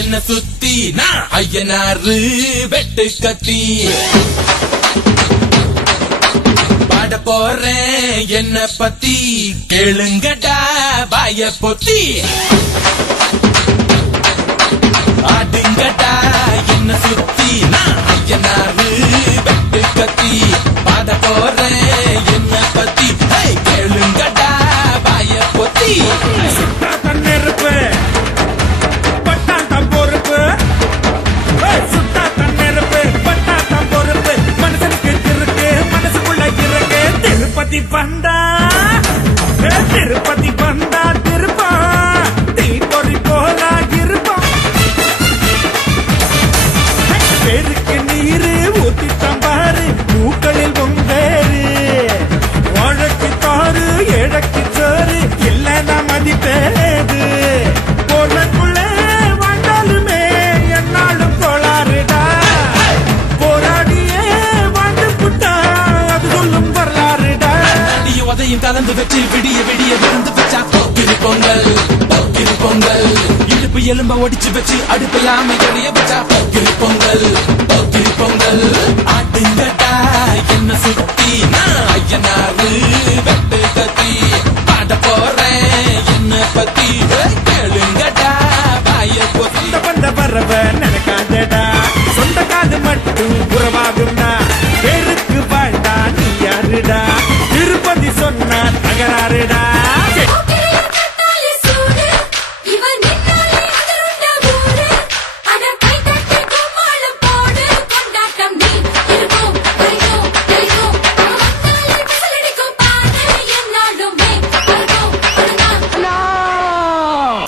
என்ன சுத்தி நான் ஐயனாரு வெட்டு கத்தி பாட போறேன் என்ன பத்தி கேளுங்கடா வாய பொத்தி ஆடுங்கடா என்ன சுத்தி நான் ஐயனாரு வெட்டு கத்தி பாட போறேன் என்ன பத்தி கேளுங்கடா வாய பொத்தி சுட்டா தண்ணெருப்பு பட்டாட்டம் பொறுப்பு சுட்டா தண்ணெருப்பு பட்டாட்டம் பொறுப்பு மனுஷனுக்கு இருக்கு மனசுக்குள்ள இருக்கு திருப்பதி பண்டா திருப்பதி பண்டா திருப்பா தீ பொறி போல இருப்போம் பேருக்கு நீரு ஊத்தி தம்பாரு பூக்களில் பொங்கேறு வாழைக்கு தாறு ஏழைக்கு சோறு இல்லைன்னா மதிப்பேது போறக்குள்ள வாழ்ந்தாலுமே என்னாலும் கோளாறுடா போராடியே வாழ்ந்து புட்டா அது சொல்லும் வரலாறுடா உதையும் கலந்து வச்சு விடிய விடிய விருந்து வச்சா போக்கிரி பொங்கல் போக்கிரி பொங்கல் இடுப்பு எலும்ப ஒடிச்சு வச்சு அடுப்பில்லாம எரிய வச்சா போக்கிரி பொங்கல் போக்கிரி பொங்கல் ஆட்டுங்கடா என்ன சுத்தி நான் ஐயனாரு வெட்டு கத்தி பாட போறேன் என்ன பத்தி கேளுங்கடா வாய பொத்தி பந்த பறவ நினைக்காதடா சொந்த காது மட்டும் உறவாகும்டா பேருக்கு வாழ்ந்தா நீ யாருடா திருப்பதி சொன்னா தகராறுடா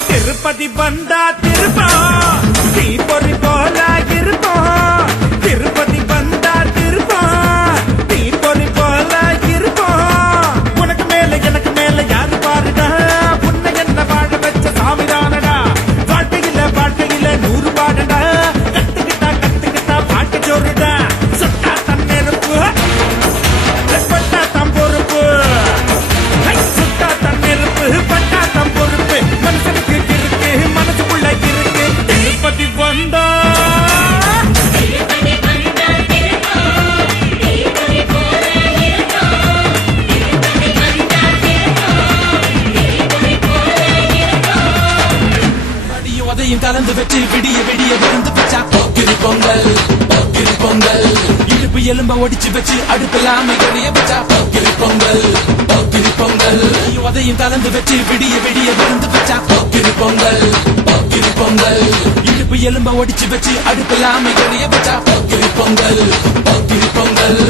திருப்பதி பண்டா திருப்பா தீ பொறி போல இருப்போம் திருப்பதி பண்டா திருப்பா தீ பொறி போல இருப்போம் உனக்கு மேல எனக்கு மேல யாரு பாருடா உன்னை என்ன வாழ வச்ச சாமிதானடா வாழ்க்கையில 100 பாடுடா கத்துக்கிட்டா பாட்டு ஜோருடா சுட்டா தண்ணெருப்பு பட்டா தம் பொறுப்பு சுட்டா தண்ணெருப்பு பட்டா தம் பொறுப்பு மனுஷனுக்கு இருக்கு மனசுக்குள்ள இருக்கு திருப்பதி வந்தா உதையும் கலந்து வச்சு விடிய விடிய விருந்து வச்சா போக்கிரி பொங்கல் போக்கிரி பொங்கல் இடுப்பு எலும்ப ஒடிச்சு வச்சு அடுப்பில்லாம எரிய வச்சா போக்கிரி பொங்கல் போக்கிரி பொங்கல் உதையும் கலந்து வச்சு விடிய விடிய விருந்து வச்சா போக்கிரி பொங்கல் போக்கிரி பொங்கல் இடுப்பு எலும்ப ஒடிச்சு வச்சு அடுப்பில்லாம எரிய வச்சா போக்கிரி பொங்கல் போக்கிரி பொங்கல்